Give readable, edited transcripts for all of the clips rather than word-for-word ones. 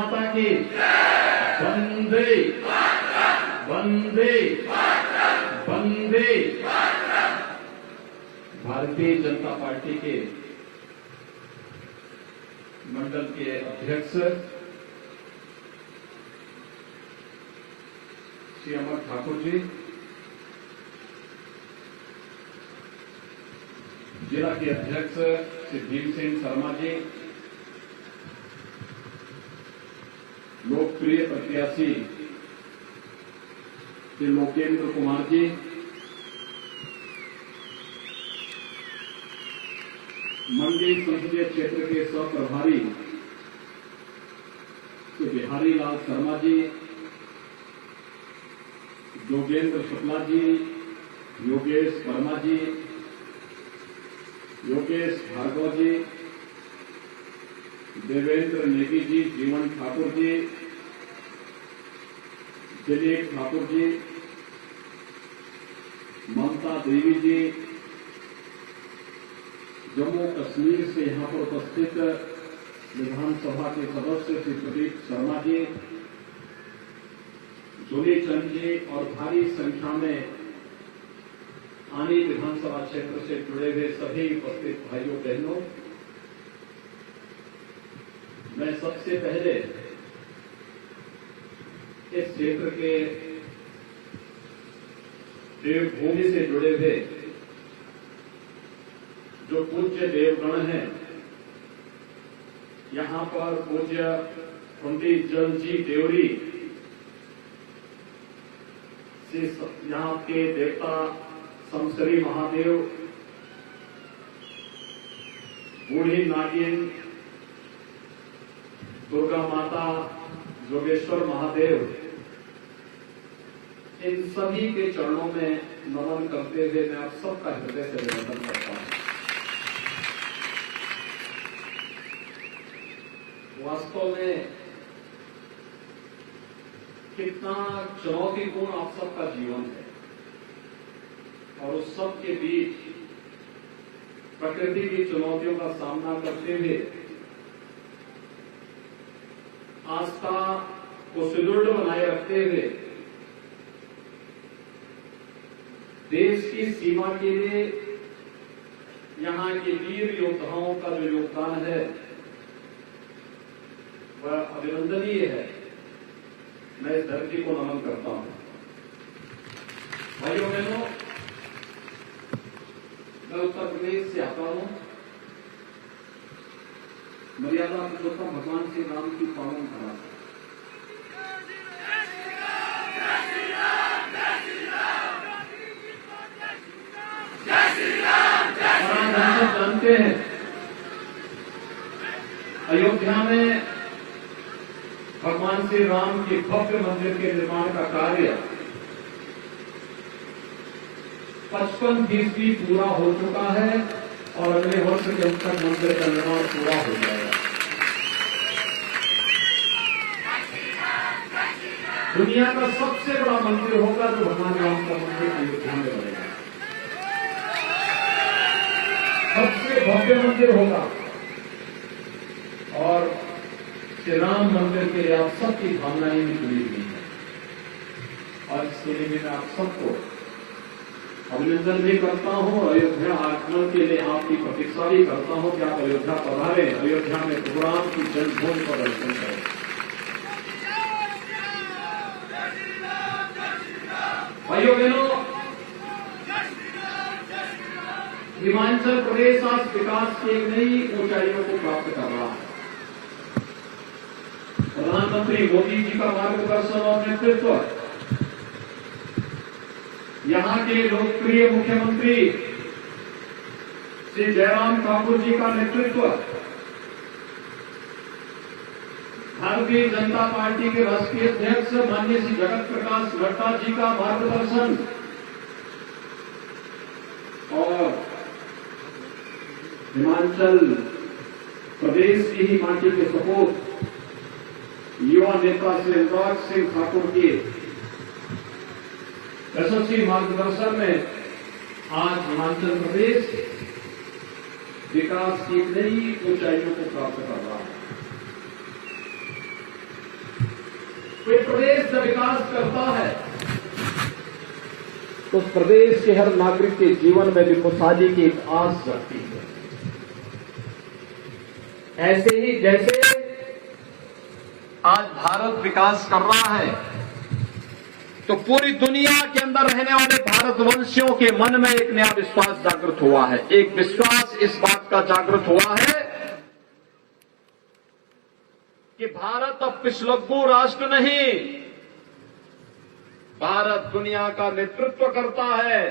माता की वंदे वंदे वंदे। भारतीय जनता पार्टी के मंडल के अध्यक्ष श्री अमर ठाकुर जी, जिला के अध्यक्ष श्री भीमसेन शर्मा जी, लोकप्रिय प्रत्याशी श्री लोकेंद्र कुमार जी, मंडी संसदीय क्षेत्र के सह प्रभारी श्री बिहारी लाल शर्मा जी, योगेंद्र शुक्ला जी, योगेश वर्मा जी, योगेश भार्गव जी, देवेंद्र नेगी जी, जीवन ठाकुर जी, दिलीप ठाकुर जी, ममता देवी जी, जम्मू कश्मीर से यहां पर उपस्थित विधानसभा के सदस्य श्री प्रदीप शर्मा जी, जोली चंद जी और भारी संख्या में आनी विधानसभा क्षेत्र से जुड़े हुए सभी उपस्थित भाइयों बहनों, मैं सबसे पहले इस क्षेत्र के देवभूमि से जुड़े हुए जो पूज्य देवगण हैं, यहां पर पूज्य पंडित जलजी देवरी से यहां के देवता समश्री महादेव, बूढ़ी नागिन, दुर्गा माता, जोगेश्वर महादेव, इन सभी के चरणों में नमन करते हुए मैं आप सबका हृदय से अभिनंदन करता हूं। वास्तव में कितना चुनौतीपूर्ण आप सबका जीवन है और उस सब के बीच प्रकृति की चुनौतियों का सामना करते हुए आस्था को सुदृढ़ बनाए रखते हुए देश की सीमा के लिए यहां के वीर योद्धाओं का जो योगदान है वह अभिनंदनीय है। मैं इस धरती को नमन करता हूं। भाइयों बहनों, मैं उत्तर प्रदेश से आता हूं। मर्यादा पुरुषोत्तम भगवान श्री राम की पावन धरा है। आप जानते हैं, अयोध्या में भगवान श्री राम के भव्य मंदिर के निर्माण का कार्य 55% पूरा हो चुका है और अगले वर्ष के अंत तक मंदिर का निर्माण पूरा हो जाएगा। दुनिया का सबसे बड़ा मंदिर होगा जो भगवान राम का मंदिर अयोध्या में बनेगा। सबसे भव्य मंदिर होगा और श्री राम मंदिर के लिए आप सबकी भावनाएं भी जुड़ी हुई हैं और इसके लिए मैं आप सबको अभिनंदन भी करता हूं। अयोध्या आगमन के लिए आपकी प्रतीक्षा भी करता हूं कि आप अयोध्या पधारें, अयोध्या में भगवान की जन्मभूमि पर दर्शन करें। भाइयों बहनों, हिमाचल प्रदेश आज विकास की नई ऊंचाइयों को प्राप्त कर रहा है। प्रधानमंत्री मोदी जी का मार्गदर्शन और नेतृत्व, यहां के लोकप्रिय मुख्यमंत्री श्री जयराम ठाकुर जी का नेतृत्व, भारतीय जनता पार्टी के राष्ट्रीय अध्यक्ष माननीय श्री जगत प्रकाश नड्डा जी का मार्गदर्शन और हिमाचल प्रदेश की ही माटी के सपूत युवा नेता श्री अनुराग सिंह ठाकुर के यशस्वी मार्गदर्शन में आज हिमाचल प्रदेश विकास की नई ऊंचाइयों को प्राप्त कर रहा है। कोई प्रदेश जब विकास करता है तो उस प्रदेश के हर नागरिक के जीवन में भी खुशहाली की एक आस रखती है। ऐसे ही जैसे आज भारत विकास कर रहा है तो पूरी दुनिया के अंदर रहने वाले भारतवंशियों के मन में एक नया विश्वास जागृत हुआ है। एक विश्वास इस बात का जागृत हुआ है कि भारत अब पिछलग्गू राष्ट्र नहीं, भारत दुनिया का नेतृत्व करता है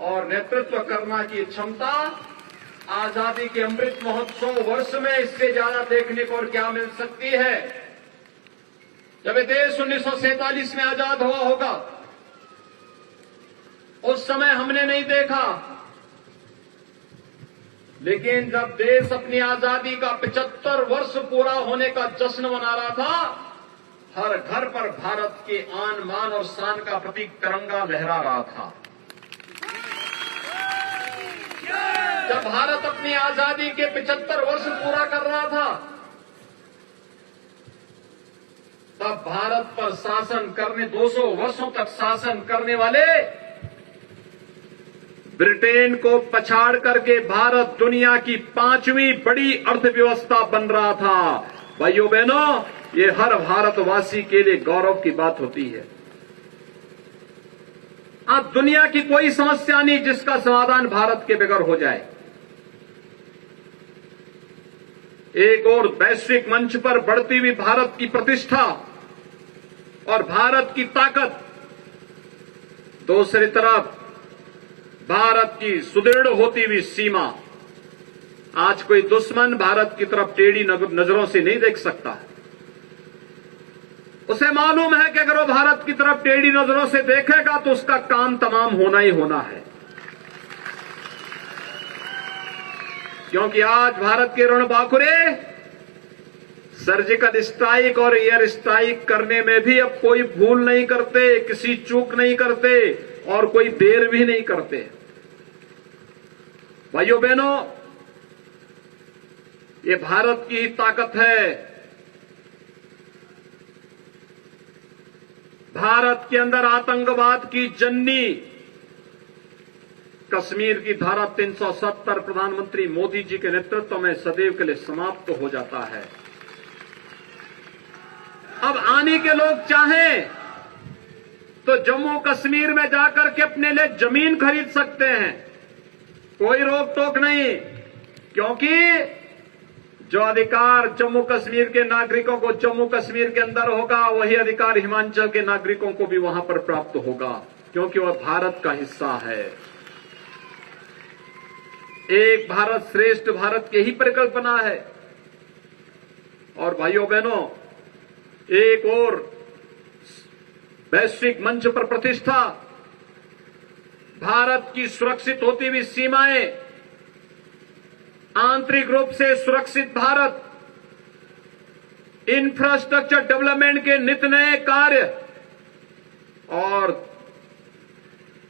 और नेतृत्व करना की क्षमता आजादी के अमृत महोत्सव वर्ष में इससे ज्यादा देखने को और क्या मिल सकती है। जब ये देश 1947 में आजाद हुआ होगा उस समय हमने नहीं देखा, लेकिन जब देश अपनी आजादी का 75 वर्ष पूरा होने का जश्न मना रहा था, हर घर पर भारत के आन मान और शान का प्रतीक तिरंगा लहरा रहा था। जब भारत अपनी आजादी के 75 वर्ष पूरा कर रहा था तब भारत पर शासन करने 200 वर्षों तक शासन करने वाले ब्रिटेन को पछाड़ करके भारत दुनिया की 5वीं बड़ी अर्थव्यवस्था बन रहा था। भाइयों बहनों, ये हर भारतवासी के लिए गौरव की बात होती है। अब दुनिया की कोई समस्या नहीं जिसका समाधान भारत के बगैर हो जाए। एक और वैश्विक मंच पर बढ़ती हुई भारत की प्रतिष्ठा और भारत की ताकत, दूसरी तरफ भारत की सुदृढ़ होती हुई सीमा। आज कोई दुश्मन भारत की तरफ टेढ़ी नजरों से नहीं देख सकता। उसे मालूम है कि अगर वो भारत की तरफ टेढ़ी नजरों से देखेगा तो उसका काम तमाम होना ही होना है, क्योंकि आज भारत के रणबांकुरे सर्जिकल स्ट्राइक और एयर स्ट्राइक करने में भी अब कोई भूल नहीं करते, किसी चूक नहीं करते और कोई देर भी नहीं करते। भाइयों बहनों, ये भारत की ही ताकत है। भारत के अंदर आतंकवाद की जन्नी कश्मीर की धारा 370 प्रधानमंत्री मोदी जी के नेतृत्व में सदैव के लिए समाप्त हो जाता है। अब आने के लोग चाहें तो जम्मू कश्मीर में जाकर के अपने लिए जमीन खरीद सकते हैं, कोई रोक टोक नहीं, क्योंकि जो अधिकार जम्मू कश्मीर के नागरिकों को जम्मू कश्मीर के अंदर होगा वही अधिकार हिमाचल के नागरिकों को भी वहां पर प्राप्त होगा, क्योंकि वह भारत का हिस्सा है। एक भारत श्रेष्ठ भारत की ही परिकल्पना है। और भाइयों बहनों, एक और वैश्विक मंच पर प्रतिष्ठा, भारत की सुरक्षित होती हुई सीमाएं, आंतरिक रूप से सुरक्षित भारत, इंफ्रास्ट्रक्चर डेवलपमेंट के नित नए कार्य और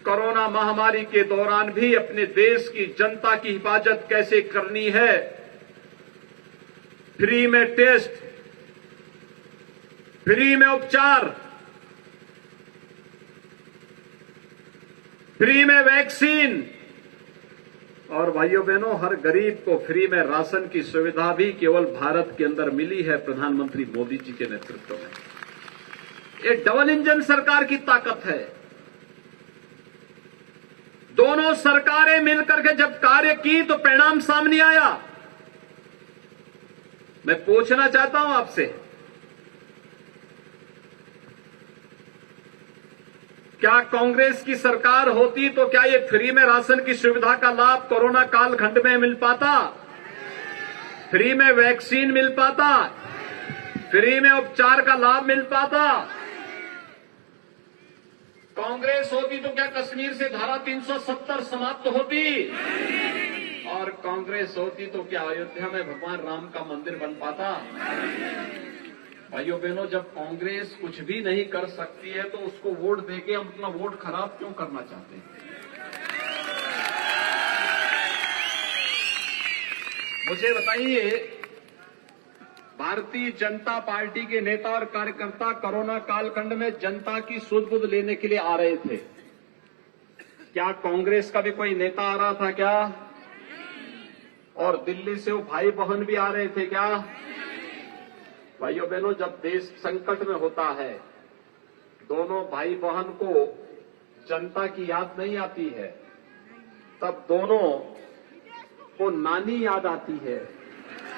कोरोना महामारी के दौरान भी अपने देश की जनता की हिफाजत कैसे करनी है। फ्री में टेस्ट, फ्री में उपचार, फ्री में वैक्सीन और भाइयों बहनों, हर गरीब को फ्री में राशन की सुविधा भी केवल भारत के अंदर मिली है प्रधानमंत्री मोदी जी के नेतृत्व में। ये डबल इंजन सरकार की ताकत है। दोनों सरकारें मिलकर के जब कार्य की तो परिणाम सामने आया। मैं पूछना चाहता हूं आपसे, क्या कांग्रेस की सरकार होती तो क्या ये फ्री में राशन की सुविधा का लाभ कोरोना कालखंड में मिल पाता? फ्री में वैक्सीन मिल पाता? फ्री में उपचार का लाभ मिल पाता? कांग्रेस होती तो क्या कश्मीर से धारा 370 समाप्त होती? और कांग्रेस होती तो क्या अयोध्या में भगवान राम का मंदिर बन पाता? भाइयों बहनों, जब कांग्रेस कुछ भी नहीं कर सकती है तो उसको वोट देके हम अपना वोट खराब क्यों करना चाहते हैं? मुझे बताइए, भारतीय जनता पार्टी के नेता और कार्यकर्ता कोरोना कालखंड में जनता की सुध-बुध लेने के लिए आ रहे थे। क्या कांग्रेस का भी कोई नेता आ रहा था क्या? और दिल्ली से वो भाई बहन भी आ रहे थे क्या? भाइयों बहनों, जब देश संकट में होता है, दोनों भाई बहन को जनता की याद नहीं आती है, तब दोनों को नानी याद आती है।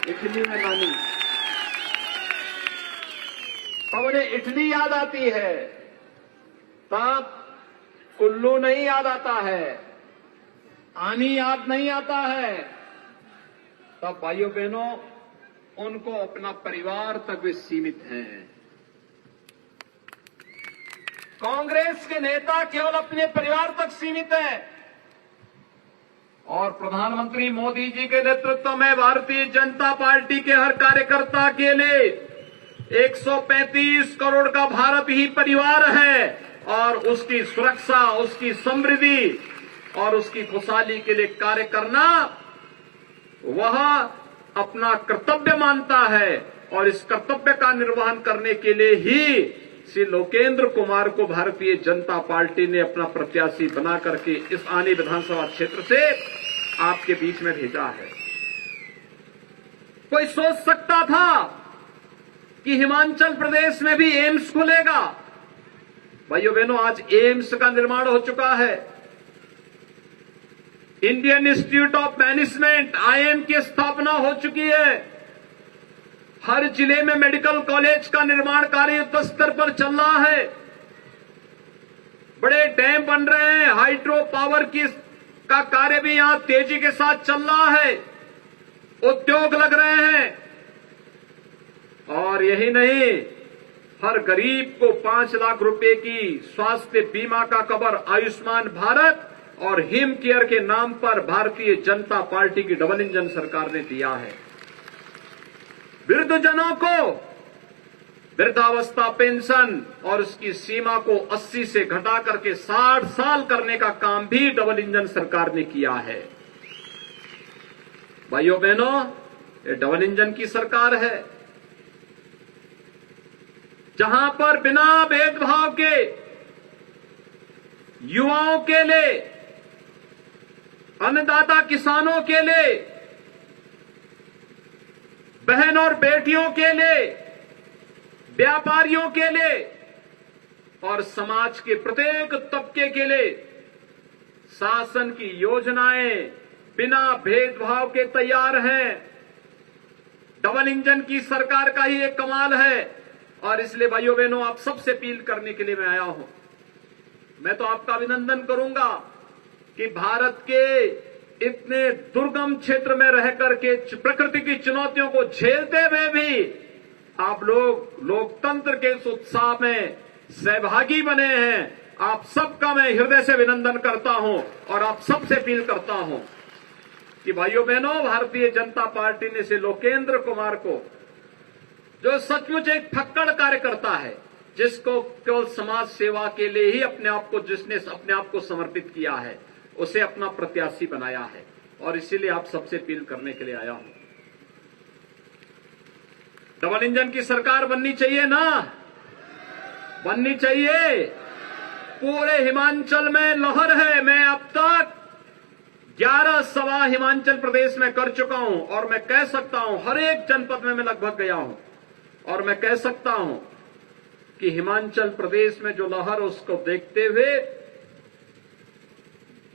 इटली में नानी, तब उन्हें इटली याद आती है, तब कुल्लू नहीं याद आता है, आनी याद नहीं आता है। तब भाइयों बहनों, उनको अपना परिवार तक वे सीमित हैं। कांग्रेस के नेता केवल अपने परिवार तक सीमित हैं और प्रधानमंत्री मोदी जी के नेतृत्व में भारतीय जनता पार्टी के हर कार्यकर्ता के लिए 135 करोड़ का भारत ही परिवार है और उसकी सुरक्षा, उसकी समृद्धि और उसकी खुशहाली के लिए कार्य करना वह अपना कर्तव्य मानता है और इस कर्तव्य का निर्वहन करने के लिए ही श्री लोकेंद्र कुमार को भारतीय जनता पार्टी ने अपना प्रत्याशी बना करके इस आनी विधानसभा क्षेत्र से आपके बीच में भेजा है। कोई सोच सकता था कि हिमाचल प्रदेश में भी एम्स खुलेगा? भाइयों बहनों, आज एम्स का निर्माण हो चुका है। Indian institute of management IIM की स्थापना हो चुकी है। हर जिले में मेडिकल कॉलेज का निर्माण कार्य युद्ध स्तर पर चल रहा है। बड़े डैम बन रहे हैं, हाइड्रो पावर का कार्य भी यहां तेजी के साथ चल रहा है। उद्योग लग रहे हैं और यही नहीं, हर गरीब को 5 लाख रुपए की स्वास्थ्य बीमा का कवर आयुष्मान भारत और हिम केयर के नाम पर भारतीय जनता पार्टी की डबल इंजन सरकार ने दिया है। वृद्धजनों को वृद्धावस्था पेंशन और उसकी सीमा को 80 से घटा करके 60 साल करने का काम भी डबल इंजन सरकार ने किया है। भाइयों बहनों, ये डबल इंजन की सरकार है, जहां पर बिना भेदभाव के युवाओं के लिए, अन्नदाता किसानों के लिए, बहन और बेटियों के लिए, व्यापारियों के लिए और समाज के प्रत्येक तबके के लिए शासन की योजनाएं बिना भेदभाव के तैयार हैं। डबल इंजन की सरकार का ही एक कमाल है और इसलिए भाइयों बहनों, आप सबसे अपील करने के लिए मैं आया हूं। मैं तो आपका अभिनंदन करूंगा कि भारत के इतने दुर्गम क्षेत्र में रह करके प्रकृति की चुनौतियों को झेलते हुए भी आप लोग लोकतंत्र के इस उत्साह में सहभागी बने हैं। आप सबका मैं हृदय से अभिनंदन करता हूं और आप सबसे अपील करता हूं कि भाइयों बहनों, भारतीय जनता पार्टी ने से लोकेंद्र कुमार को, जो सचमुच एक फक्कड़ कार्यकर्ता है, जिसको केवल समाज सेवा के लिए ही जिसने अपने आप को समर्पित किया है, उसे अपना प्रत्याशी बनाया है और इसीलिए आप सबसे अपील करने के लिए आया हूं। डबल इंजन की सरकार बननी चाहिए ना? बननी चाहिए। पूरे हिमाचल में लहर है। मैं अब तक 11 सभा हिमाचल प्रदेश में कर चुका हूं और मैं कह सकता हूं, हर एक जनपद में मैं लगभग गया हूं और मैं कह सकता हूं कि हिमाचल प्रदेश में जो लहर, उसको देखते हुए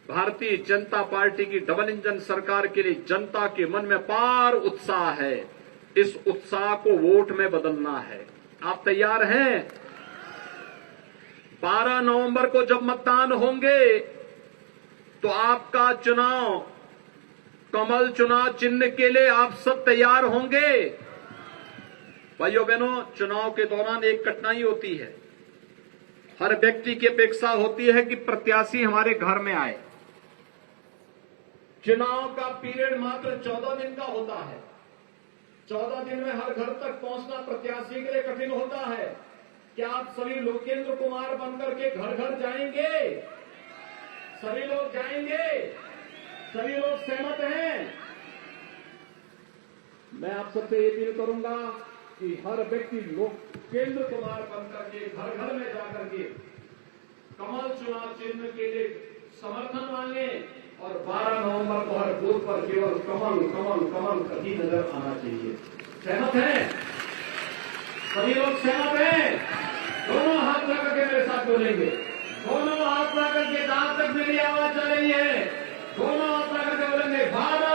भारतीय जनता पार्टी की डबल इंजन सरकार के लिए जनता के मन में अपार उत्साह है। इस उत्साह को वोट में बदलना है। आप तैयार हैं? 12 नवंबर को जब मतदान होंगे तो आपका चुनाव, कमल चुनाव चिन्ह के लिए आप सब तैयार होंगे? भाइयों बहनों, चुनाव के दौरान एक कठिनाई होती है। हर व्यक्ति की अपेक्षा होती है कि प्रत्याशी हमारे घर में आए। चुनाव का पीरियड मात्र 14 दिन का होता है। 14 दिन में हर घर तक पहुंचना प्रत्याशी के लिए कठिन होता है। क्या आप सभी लोकेंद्र कुमार बनकर के घर घर जाएंगे? सभी लोग जाएंगे? सभी लोग सहमत हैं? मैं आप सबसे ये अपील करूंगा कि हर व्यक्ति लोक केंद्र कुमार बनकर के घर घर में जाकर के कमल चुनाव चिन्ह के लिए समर्थन मांगे और 12 नवंबर को हर बूथ पर केवल कमल कमल कमल कभी नजर आना चाहिए। सहमत है? सभी लोग सहमत हैं? दोनों हाथ लगा के मेरे साथ बोलेंगे। दोनों हाथ लगा करके जहां तक मेरी आवाज चल रही है, दोनों हाथ लगा के बोलेंगे भारत